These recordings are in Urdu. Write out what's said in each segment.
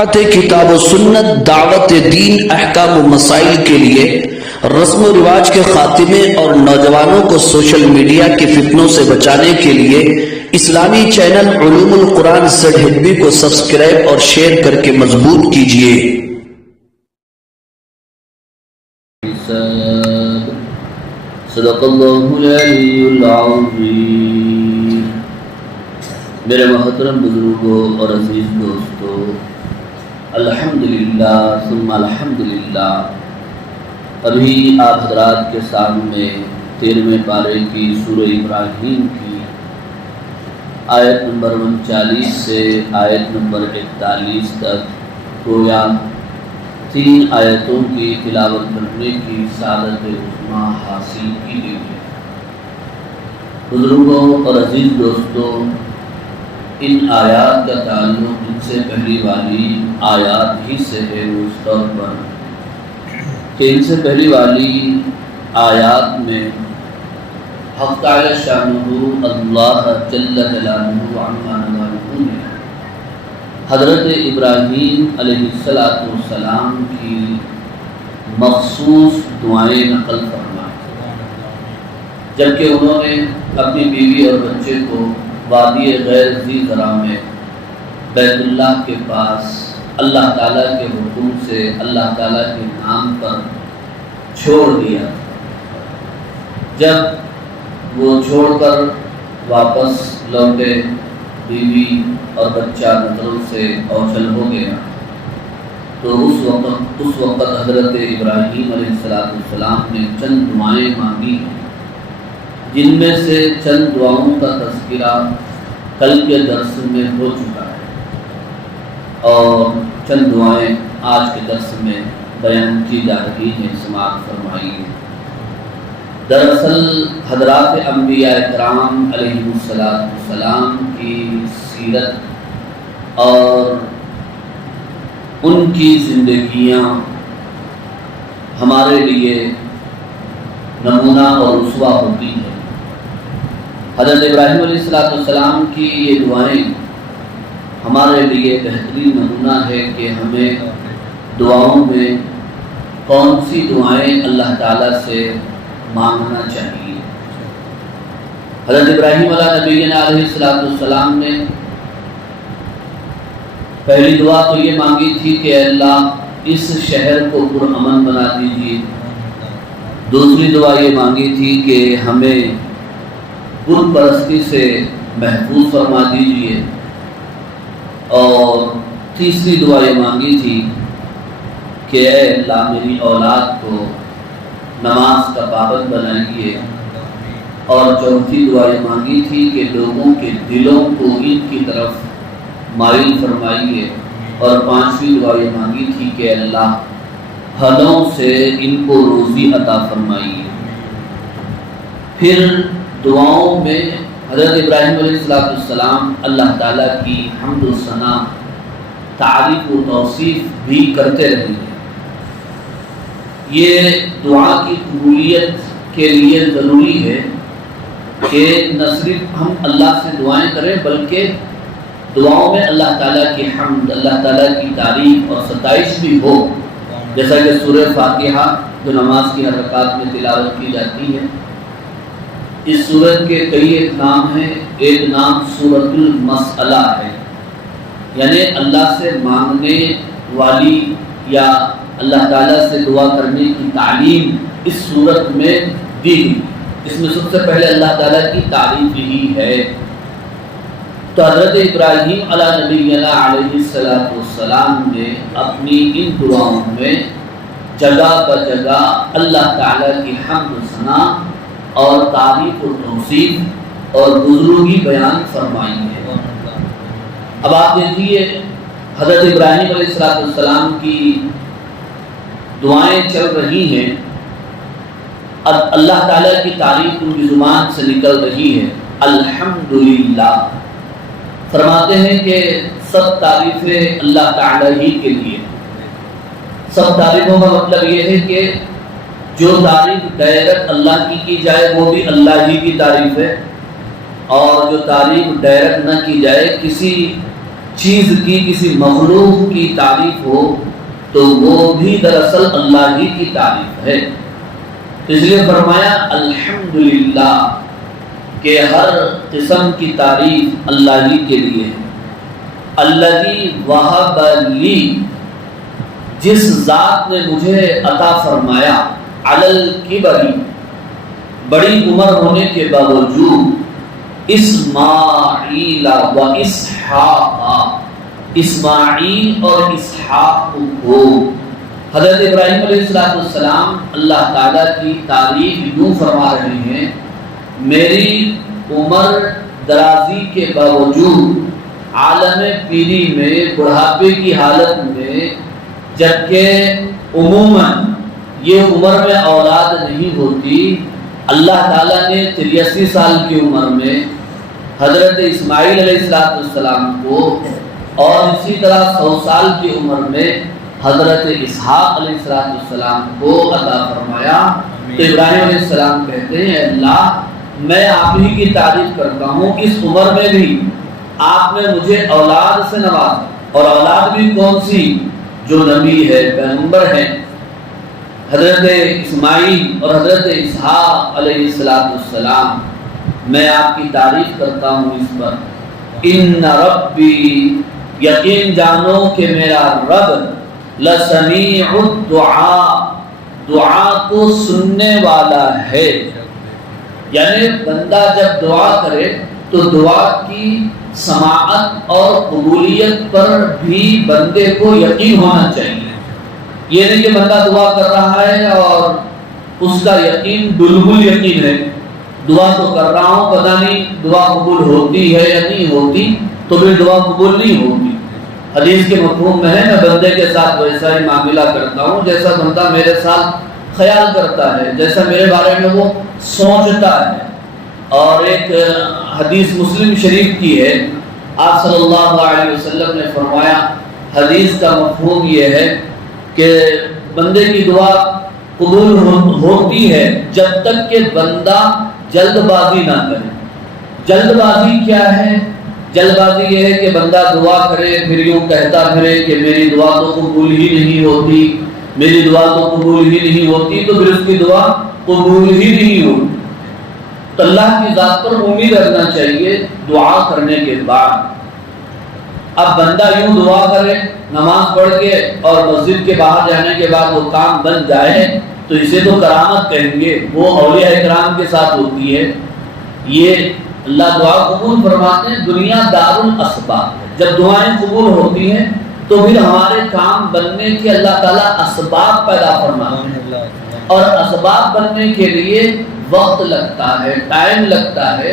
کتاب و سنت، دعوت دین، احکام و مسائل کے لیے، رسم و رواج کے خاتمے اور نوجوانوں کو سوشل میڈیا کے فتنوں سے بچانے کے لیے اسلامی چینل علوم القرآن ZHB کو سبسکرائب اور شیئر کر کے مضبوط کیجیے۔ صدق اللہ العلی العظیم۔ میرے محترم بزرگوں اور عزیز دوستو، الحمدللہ ثم الحمدللہ، ابھی آپ حضرات کے سامنے 13ویں پارے کی سورہ ابراہیم کی آیت نمبر 39 سے آیت نمبر 41 تک گویا 3 آیتوں کی تلاوت کرنے کی سعادت عظمیٰ حاصل کی گئی ہے۔ بزرگوں اور عزیز دوستوں، ان آیات کا تعلق ان سے پہلی والی آیات ہی سے ہے، اس طور پر کہ ان سے پہلی والی آیات میں حق تعالی شانہ اللہ جل جلالہ عما نوالہ نے حضرت ابراہیم علیہ السلام کی مخصوص دعائیں نقل فرمائیں، جبکہ انہوں نے اپنی بیوی اور بچے کو وادی غیر ذی زرع میں بیت اللہ کے پاس اللہ تعالیٰ کے حکم سے اللہ تعالیٰ کے نام پر چھوڑ دیا۔ جب وہ چھوڑ کر واپس لوٹے، بیوی اور بچہ نظروں سے اوجھل ہو گیا، تو اس وقت حضرت ابراہیم علیہ السلام نے چند دعائیں مانگی، جن میں سے چند دعاؤں کا تذکرہ کل کے درس میں ہو چکا ہے اور چند دعائیں آج کے درس میں بیان کی جا رہی ہیں، سماعت فرمائیے۔ دراصل حضرات انبیاء کرام علیہ السلام کی سیرت اور ان کی زندگیاں ہمارے لیے نمونہ اور اسوہ ہوتی ہیں۔ حضرت ابراہیم علیہ السلام کی یہ دعائیں ہمارے لیے بہترین نمونہ ہے کہ ہمیں دعاؤں میں کون سی دعائیں اللہ تعالیٰ سے مانگنا چاہیے۔ حضرت ابراہیم علیہ السلام نے پہلی دعا تو یہ مانگی تھی کہ اے اللہ اس شہر کو پرامن بنا دیجیے۔ دوسری دعا یہ مانگی تھی کہ ہمیں بت پرستی سے محفوظ فرما دیجیے، اور تیسری دعا یہ مانگی تھی کہ اے اللہ میری اولاد کو نماز کا پابند بنائیے، اور چوتھی دعا یہ مانگی تھی کہ لوگوں کے دلوں کو ان کی طرف مائل فرمائیے، اور پانچویں دعا یہ مانگی تھی کہ اللہ پھلوں سے ان کو روزی عطا فرمائیے۔ پھر دعاؤں میں حضرت ابراہیم علیہ السلام اللہ تعالیٰ کی حمد و ثنا، تعریف و توصیف بھی کرتے رہے ہیں۔ یہ دعا کی قبولیت کے لیے ضروری ہے کہ نہ صرف ہم اللہ سے دعائیں کریں، بلکہ دعاؤں میں اللہ تعالیٰ کی حمد، اللہ تعالیٰ کی تعریف اور ستائش بھی ہو، جیسا کہ سورہ فاتحہ جو نماز کی ہر رکعت میں تلاوت کی جاتی ہے۔ اس سورت کے کئی ایک نام ہیں، ایک نام سورۃ المسئلہ ہے، یعنی اللہ سے مانگنے والی یا اللہ تعالیٰ سے دعا کرنے کی تعلیم اس سورت میں دی گئی۔ اس میں سب سے پہلے اللہ تعالیٰ کی تعریف ہی ہے۔ تو حضرت ابراہیم علیہ السلام نے اپنی ان دعاؤں میں جگہ بجگہ اللہ تعالیٰ کی حمد و ثنا اور تعریف و توصیف اور بزرگی بیان فرمائی ہے۔ اب آپ دیکھیے حضرت ابراہیم علیہ السلام کی دعائیں چل رہی ہیں، اب اللہ تعالیٰ کی تعریف ان کی زبان سے نکل رہی ہے۔ الحمدللہ فرماتے ہیں کہ سب تعریفیں اللہ تعالیٰ ہی کے لیے۔ سب تعریفوں کا مطلب یہ ہے کہ جو تعریف ڈائریکٹ اللہ کی جائے وہ بھی اللہ ہی کی تعریف ہے، اور جو تعریف ڈائریکٹ نہ کی جائے، کسی چیز کی، کسی مخلوق کی تعریف ہو تو وہ بھی دراصل اللہ ہی کی تعریف ہے۔ اس لیے فرمایا الحمدللہ کہ ہر قسم کی تعریف اللہ ہی کے لیے ہے۔ الذی وہب لی، جس ذات نے مجھے عطا فرمایا، علی الکبر، بڑی عمر ہونے کے باوجود، اسماعیل و اسحاق، اسماعیل اور اسحاق کو۔ حضرت ابراہیم علیہ السلام اللہ تعالیٰ کی تعریف یوں فرما رہے ہیں، میری عمر درازی کے باوجود، عالم پیری میں، بڑھاپے کی حالت میں، جبکہ عموماً یہ عمر میں اولاد نہیں ہوتی، اللہ تعالیٰ نے 83 سال کی عمر میں حضرت اسماعیل علیہ السلام کو، اور اسی طرح 100 سال کی عمر میں حضرت اسحاق علیہ السلام کو عطا فرمایا۔ تو ابراہیم علیہ السلام کہتے ہیں اللہ میں آپ ہی کی تعریف کرتا ہوں، اس عمر میں بھی آپ نے مجھے اولاد سے نوازا، اور اولاد بھی کون سی؟ جو نبی ہے، پیغمبر ہے، حضرت اسماعیل اور حضرت اسحاق علیہ السلام۔ میں آپ کی تعریف کرتا ہوں اس پر۔ ان ربی، یقین جانو کہ میرا رب، لسمیع الدعاء، دعا کو سننے والا ہے۔ یعنی بندہ جب دعا کرے تو دعا کی سماعت اور قبولیت پر بھی بندے کو یقین ہونا چاہیے۔ یہ نہیں کہ بندہ دعا کر رہا ہے اور اس کا یقین بالکل یقین ہے، دعا تو کر رہا ہوں، پتہ نہیں دعا قبول ہوتی ہے یا نہیں ہوتی، تو پھر دعا قبول نہیں ہوتی۔ حدیث کے مفہوم میں ہے، میں بندے کے ساتھ ویسا ہی معاملہ کرتا ہوں جیسا بندہ میرے ساتھ خیال کرتا ہے، جیسا میرے بارے میں وہ سوچتا ہے۔ اور ایک حدیث مسلم شریف کی ہے، آپ صلی اللہ علیہ وسلم نے فرمایا، حدیث کا مفہوم یہ ہے کہ بندے کی دعا قبول ہوتی ہے جب تک کہ بندہ جلد بازی نہ کرے۔ جلد بازی کیا ہے؟ جلد بازی یہ ہے کہ بندہ دعا کرے پھر یوں کہتا پھرے کہ میری دعا تو قبول ہی نہیں ہوتی، میری دعا تو قبول ہی نہیں ہوتی، تو پھر اس کی دعا قبول ہی نہیں ہوتی۔ تو اللہ کی ذات پر امید رکھنا چاہیے دعا کرنے کے بعد۔ اب بندہ یوں دعا کرے نماز پڑھ کے اور مسجد کے باہر جانے کے بعد وہ کام بن جائے تو اسے تو کرامت کہیں گے، وہ اولیاء کرام کے ساتھ ہوتی ہے۔ یہ اللہ دعا قبول فرماتے ہیں، دنیا دار الاسباب ہے۔ جب دعائیں قبول ہوتی ہیں تو پھر ہمارے کام بننے کے اللہ تعالیٰ اسباب پیدا فرماتے ہیں، اور اسباب بننے کے لیے وقت لگتا ہے، ٹائم لگتا ہے،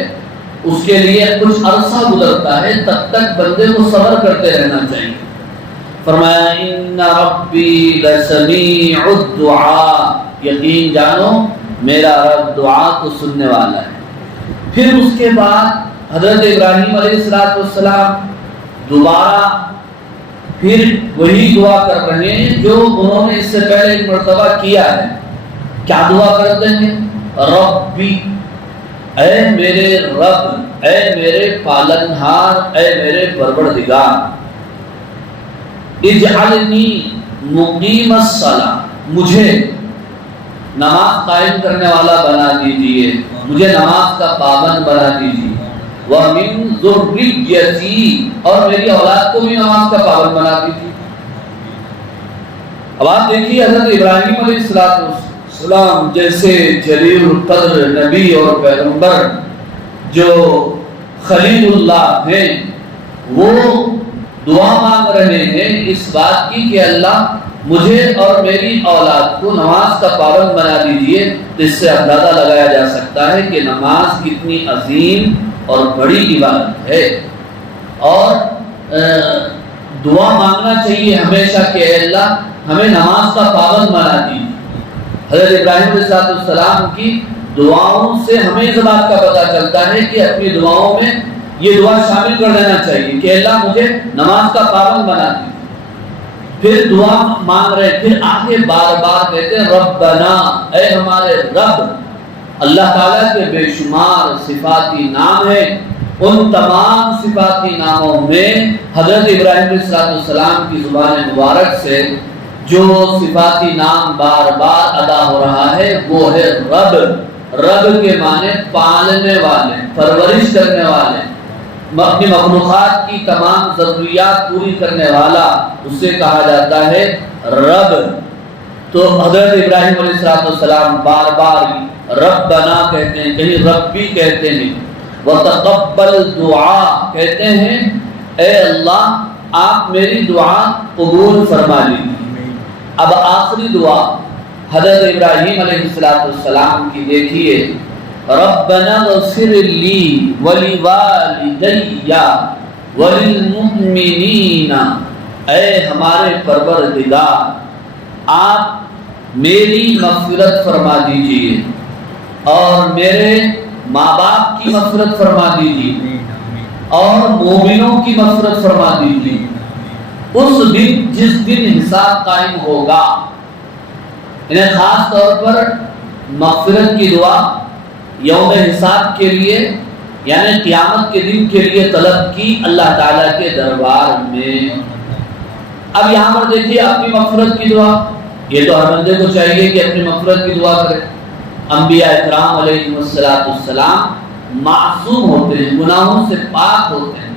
اس کے لیے کچھ عرصہ گزرتا ہے، تب تک بندے کو صبر کرتے رہنا چاہیے۔ فرمایا ان ربی لسمیع الدعاء، یقین جانو میرا رب دعا کو سننے والا ہے۔ پھر اس کے بعد حضرت ابراہیم علیہ السلام دوبارہ پھر وہی دعا کر رہے ہیں جو انہوں نے اس سے پہلے ایک مرتبہ کیا ہے۔ کیا دعا کرتے ہیں؟ ربی، اے میرے رب، اے میرے پالنہار، اے میرے پروردگار، اجعلنی مقیم الصلاۃ، مجھے نماز قائم کرنے والا بنا دیجئے، مجھے نماز کا پابند بنا دیجئے، وَمِن ذُرِّيَّتِي، اور میری اولاد کو بھی نماز کا پابند بنا دیجئے۔ اب آپ دیکھیے حضرت ابراہیم علیہ السلام جیسے جلیل القدر نبی اور پیغمبر جو خلیل اللہ ہیں، وہ دعا مانگ رہے ہیں اس بات کی کہ اللہ مجھے اور میری اولاد کو نماز کا پابند بنا دیجئے۔ اس سے اندازہ لگایا جا سکتا ہے کہ نماز کتنی عظیم اور بڑی عبادت ہے، اور دعا مانگنا چاہیے ہمیشہ کہ اے اللہ ہمیں نماز کا پابند بنا دیجیے۔ حضرت ابراہیم علیہ السلام کی دعاؤں سے ہمیں اس بات کا پتہ چلتا ہے کہ اپنی دعاؤں میں یہ دعا شامل کر دینا چاہیے کہ اللہ مجھے نماز کا پابند بنا دیجیے۔ پھر دعا مانگ رہے، پھر آگے بار بار کہتے ہیں ربنا، اے ہمارے رب۔ اللہ تعالیٰ کے بے شمار صفاتی نام ہیں، ان تمام صفاتی ناموں میں حضرت ابراہیم علیہ السلام کی زبان مبارک سے جو صفاتی نام بار بار ادا ہو رہا ہے وہ ہے رب۔ رب کے معنی پالنے والے، پرورش کرنے والے، اپنی مخلوقات کی تمام ضروریات پوری کرنے والا، اس سے کہا جاتا ہے رب۔ تو حضرت ابراہیم علیہ السلام بار بار ربنا کہتے ہیں، کہیں ربی کہتے ہیں، وتقبل دعا کہتے ہیں، اے اللہ آپ میری دعا قبول فرما لیجیے۔ اب آخری دعا حضرت ابراہیم علیہ السلام کی دیکھیے، ربنا اغفر لی ولوالدی وللمؤمنین، اے ہمارے پروردگار آپ میری مغفرت فرما دیجئے اور میرے ماں باپ کی مغفرت فرما دیجئے اور مومنوں کی مغفرت فرما دیجئے۔ اس دن جس دن حساب قائم ہوگا، انہیں خاص طور پر مغفرت کی دعا یوم حساب کے لیے یعنی قیامت کے دن کے لیے طلب کی اللہ تعالیٰ کے دربار میں۔ اب یہاں پر دیکھیے اپنی مغفرت کی دعا، یہ تو ہر بندے کو چاہیے کہ اپنی مغفرت کی دعا کرے۔ انبیاء اکرام علیہ السلام معصوم ہوتے ہیں، گناہوں سے پاک ہوتے ہیں،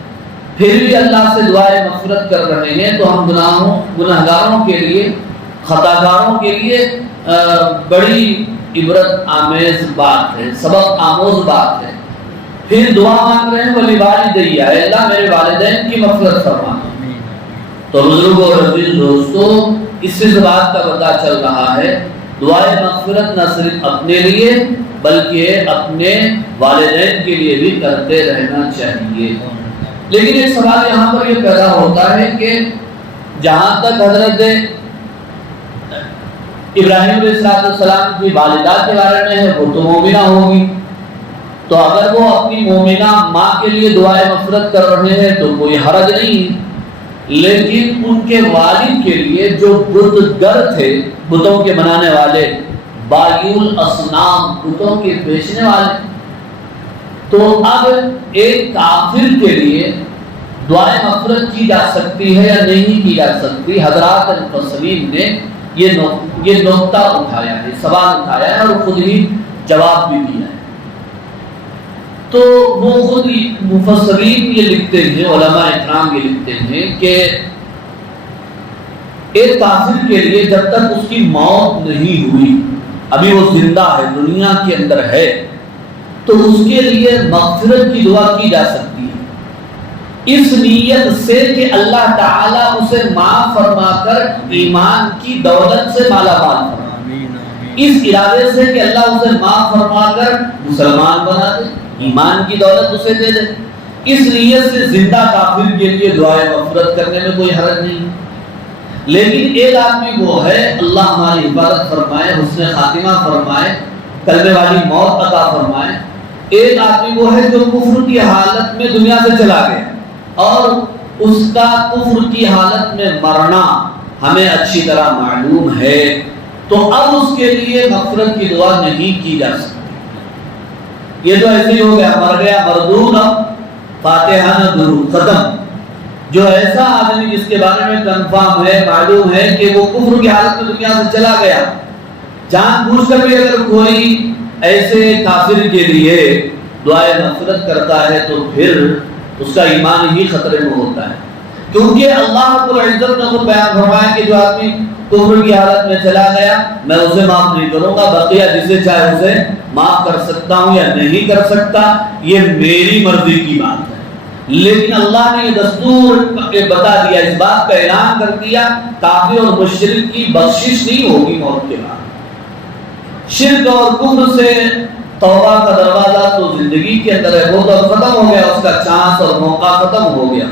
پھر بھی اللہ سے دعائیں مغفرت کر رہے ہیں، تو ہم گناہگاروں کے لیے، خطاکاروں کے لیے بڑی عبرت آمیز بات ہے، سبق آموز بات ہے۔ پھر دعا مانگ رہے ہیں ولیوالدی، اے اللہ میرے والدین کی مغفرت فرما۔ تو بزرگوں اور عزیز دوستو، اس سے بات کا پتہ چل رہا ہے دعائے مغفرت نہ صرف اپنے لیے بلکہ اپنے والدین کے لیے بھی کرتے رہنا چاہیے۔ لیکن ایک سوال یہاں پر یہ پیدا ہوتا ہے کہ جہاں تک حضرت ابراہیم علیہ السلام کی والدہ کے بارے میں ہے وہ تو مومنہ ہوگی، تو اگر وہ اپنی مومنہ ماں کے لیے دعائے مغفرت کر رہے ہیں تو کوئی حرج نہیں، لیکن ان کے والد کے لیے جو بت گر تھے، بتوں کے بنانے والے، باغی الاصنام، بتوں کے بیچنے والے، تو اب ایک کافر کے لیے دعائے مغفرت کی جا سکتی ہے یا نہیں کی جا سکتی؟ حضرات المفسرین نے یہ نقطہ اٹھایا ہے، سوال اٹھایا ہے اور خود ہی جواب بھی دیا ہے۔ تو وہ خود مفسرین یہ لکھتے ہیں، علماء اکرام یہ لکھتے ہیں کہ ایک کافر کے لیے جب تک اس کی موت نہیں ہوئی، ابھی وہ زندہ ہے، دنیا کے اندر ہے، تو اس کے لیے مغفرت کی دعا کی جا سکتی ہے، اس نیت سے کہ اللہ تعالیٰ اسے معاف فرما کر ایمان کی دولت سے مالا مال فرما، اس ارادے سے کہ اللہ اسے معاف فرما کر مسلمان بنا دے، ایمان کی دولت اسے دے دے، اس نیت سے زندہ کافر کے لیے دعائے مغفرت کرنے میں کوئی حرج نہیں۔ لیکن ایک آدمی وہ ہے، اللہ ہماری حفاظت فرمائے، حسن خاتمہ فرمائے، کلمے والی موت عطا فرمائے، ایک آدمی وہ ہے جو کفر کی حالت میں دنیا سے چلا گیا اور اس کا کفر کی حالت میں مرنا ہمیں اچھی طرح معلوم ہے، تو اب اس کے لیے مغفرت کی دعا نہیں کی جا سکتی۔ یہ تو ایسے ہی ہو گیا، مر گیا مردود، اب فاتحہ نہ درود، ختم۔ جو ایسا آدمی جس کے بارے میں کنفرم ہے، معلوم ہے کہ وہ کفر کی حالت میں دنیا سے چلا گیا، جان بوجھ کر بھی اگر کوئی ایسے کافر کے لیے دعائے مغفرت کرتا ہے تو پھر اس کا ایمان ہی خطرے میں ہوتا ہے، کیونکہ اللہ رب العزت نے خود بیان فرمایا کہ جو آدمی کفر کی حالت میں چلا گیا میں اسے معاف نہیں کروں گا، بقیہ جسے چاہے اسے معاف کر سکتا ہوں یا نہیں کر سکتا، یہ میری مرضی کی بات ہے۔ لیکن اللہ نے یہ دستور بتا دیا، اس بات کا اعلان کر دیا، کافر اور مشرک کی بخشش نہیں ہوگی موت کے بعد۔ شرک اور کفر سے توبہ کا دروازہ تو زندگی کے اندر ہے، وہ تو ختم ہو گیا، اس کا چانس اور موقع ختم ہو گیا۔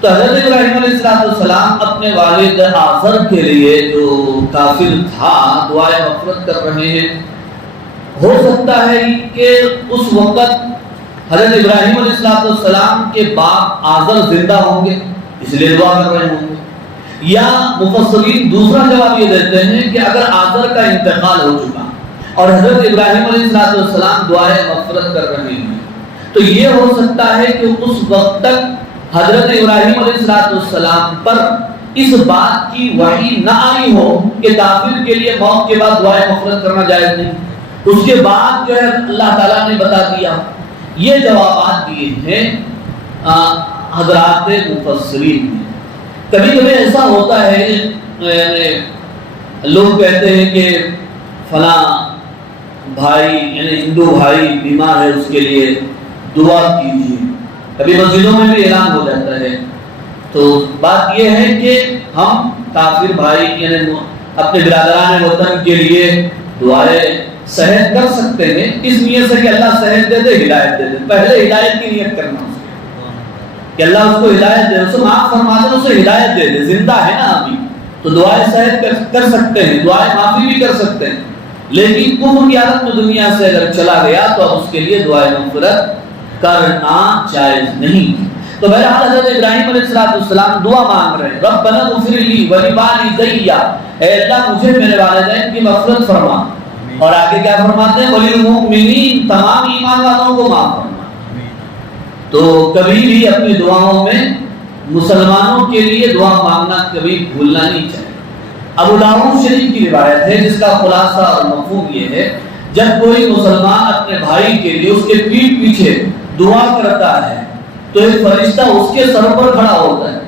تو حضرت ابراہیم علیہ السلام اپنے والد آزر کے لیے جو کافر تھا دعائے مغفرت کر رہے ہیں۔ ہو سکتا ہے کہ اس وقت حضرت ابراہیم علیہ السلام کے باپ آزر زندہ ہوں گے، اس لیے دعا کر رہے ہوں گے، یا مفسرین دوسرا جواب یہ دیتے ہیں کہ اگر آزر کا انتقال ہو چکا اور حضرت ابراہیم علیہ السلام دعائے مغفرت کر رہے ہیں تو یہ ہو سکتا ہے کہ اس وقت تک حضرت ابراہیم علیہ السلام پر اس بات کی وحی نہ آئی ہو کہ کافر کے لیے موت کے بعد دعائیں مغفرت کرنا جائز نہیں. اس کے بعد جو ہے اللہ تعالیٰ نے بتا دیا. یہ جوابات دیے ہیں حضرات مفسرین نے. کبھی کبھی ایسا ہوتا ہے لوگ کہتے ہیں کہ فلاں بھائی یعنی ہندو بھائی بیمار ہے اس کے لیے دعا کیجیے. کبھی مسجدوں میں بھی اعلان ہو جاتا ہے. تو بات یہ ہے کہ ہم کافر بھائی یعنی اپنے برادران وطن کے لیے دعائیں صحت کر سکتے ہیں اس نیت سے کہ اللہ صحت دے دے ہدایت دے دے. پہلے ہدایت کی نیت کرنا کہ اللہ اس کو ہدایت دے, اسے معاف فرما دے, اسے ہدایت دے دے. زندہ ہے نا ابھی تو دعائیں صحت کر سکتے ہیں, دعائیں معافی بھی کر سکتے ہیں. لیکن کفر کی عادت میں دنیا سے اگر چلا گیا تو اب اس کے لیے دعائیں مغفرت کرنا جائز نہیں. تو بہرحال حضرت ابراہیم علیہ السلام دعا مانگ رہے ہیں ربنا اغفر لی ولوالدی, اے اللہ مجھے میرے والدین کی مغفرت فرما. اور آگے کیا فرماتے ہیں وللمؤمنین, تمام ایمان والوں کو معاف فرما. تو کبھی بھی اپنی دعاؤں میں مسلمانوں کے لیے دعا مانگنا کبھی بھولنا نہیں چاہیے. ابو داؤد شریف کی روایت ہے جس کا خلاصہ اور مفہوم یہ ہے جب کوئی مسلمان اپنے بھائی کے لیے اس کے پیٹھ پیچھے دعا کرتا ہے تو ایک فرشتہ اس کے سر پر کھڑا ہوتا ہے,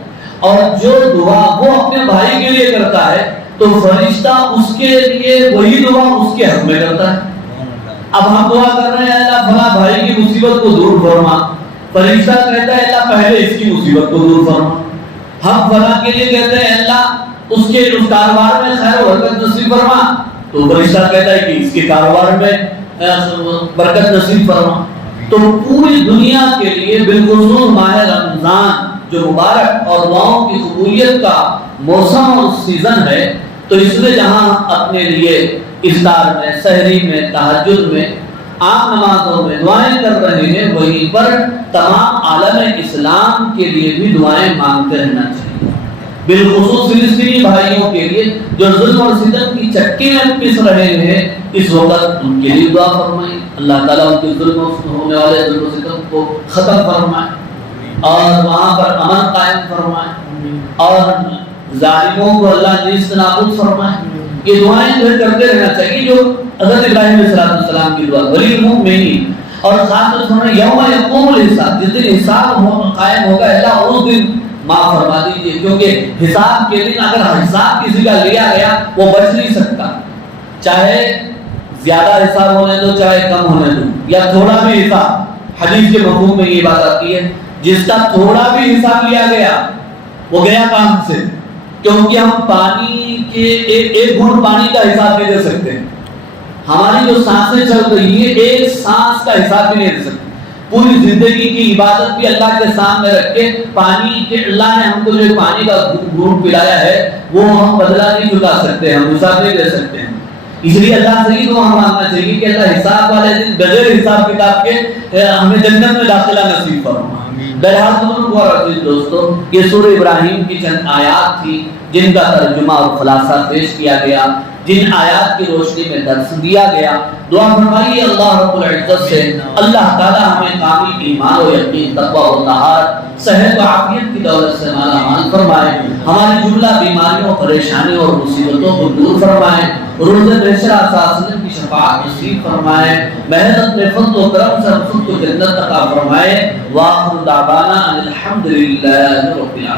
اور جو دعا وہ اپنے بھائی کے لیے کرتا ہے تو فرشتہ اس کے لیے وہی دعا اس کے حق میں کرتا ہے. اب ہم دعا کر رہے ہیں اللہ فلاں بھائی کی مصیبت کو دور فرما, فرشتہ کہتا ہے اللہ پہلے اس کی مصیبت کو دور فرما. ہم فلاں کے لیے کہتے ہیں اللہ اس کے اس کاروبار میں خیر و برکت نصیب فرما, تو فرشتہ کہتا ہے کہ اس کے کاروبار میں برکت نصیب فرما. تو پوری دنیا کے لیے بالخصوص ماہ رمضان جو مبارک اور دعاؤں کی قبولیت کا موسم اور سیزن ہے, تو اس میں جہاں اپنے لیے افطار میں, سحری میں, تہجد میں, عام نمازوں میں دعائیں کر رہے ہیں, وہیں پر تمام عالم اسلام کے لیے بھی دعائیں مانگتے رہنا چاہیے. بالخصوص فلسطینی بھائیوں کے لیے جو ظلم اور ستم کی چکی میں پس رہے ہیں, اس وقت ان کے لیے دعا فرمائیں اللہ تعالیٰ ان کے ظلم ہونے والے ظلم و ستم کو ختم فرمائے اور وہاں پر امن قائم فرمائے اور ظالموں کو اللہ نیست نابود فرمائے. یہ دعائیں کرتے رہنا چاہیے جو حضرت ابراہیم علیہ السلام کی دعا وللمؤمنین. اور خاص طور پر یوم یقوم الحساب, جس دن حساب قائم ہوگا اللہ اس دن معاف فرما دیجیے, کیونکہ حساب کے دن اگر حساب کسی کا لیا گیا وہ بچ نہیں سکتا. چاہے زیادہ حساب ہونے دو چاہے کم ہونے دو یا تھوڑا بھی حساب, حدیث کے مفہوم میں یہ بات آتی ہے جس کا تھوڑا بھی حساب لیا گیا وہ گیا کام سے, کیونکہ ہم پانی کے ایک گھونٹ پانی کا حساب نہیں دے سکتے. ہماری جو سانسیں چل رہی ہیں ایک سانس کا حساب بھی نہیں دے سکتے. پوری زندگی کی عبادت بھی اللہ کے سامنے رکھ کے پانی کے اللہ نے ہم کو جو پانی کا گھونٹ پلایا ہے وہ ہم بدلا نہیں چکا سکتے, ہم حساب نہیں دے سکتے ہیں. اس لیے اللہ سے ہی دعا مانگنا چاہیے کہ اللہ حساب والے دن بغیر حساب کتاب کے ہمیں جنت میں داخلہ نصیب فرما. بہرحال دوستو یہ سورہ ابراہیم کی چند آیات تھی جن کا ترجمہ اور خلاصہ پیش کیا گیا, جن آیات کی روشنی میں درس دیا گیا. دعا فرمائیے اللہ رب العزت سے اللہ تعالی ہمیں کامل ایمان و یقین, تقوی و طہارت, صحت و عافیت کی دولت سے مالا مال فرمائے. ہماری جملہ بیماریوں, پریشانیوں اور مصیبتوں کو دور فرمائے. روز محشر آساسن کی شفاعت نصیب فرمائے. محض اپنے فضل و کرم سے ہم سب کو جنت عطا فرمائے. وآخر دعوانا ان الحمد للہ رب العالمین.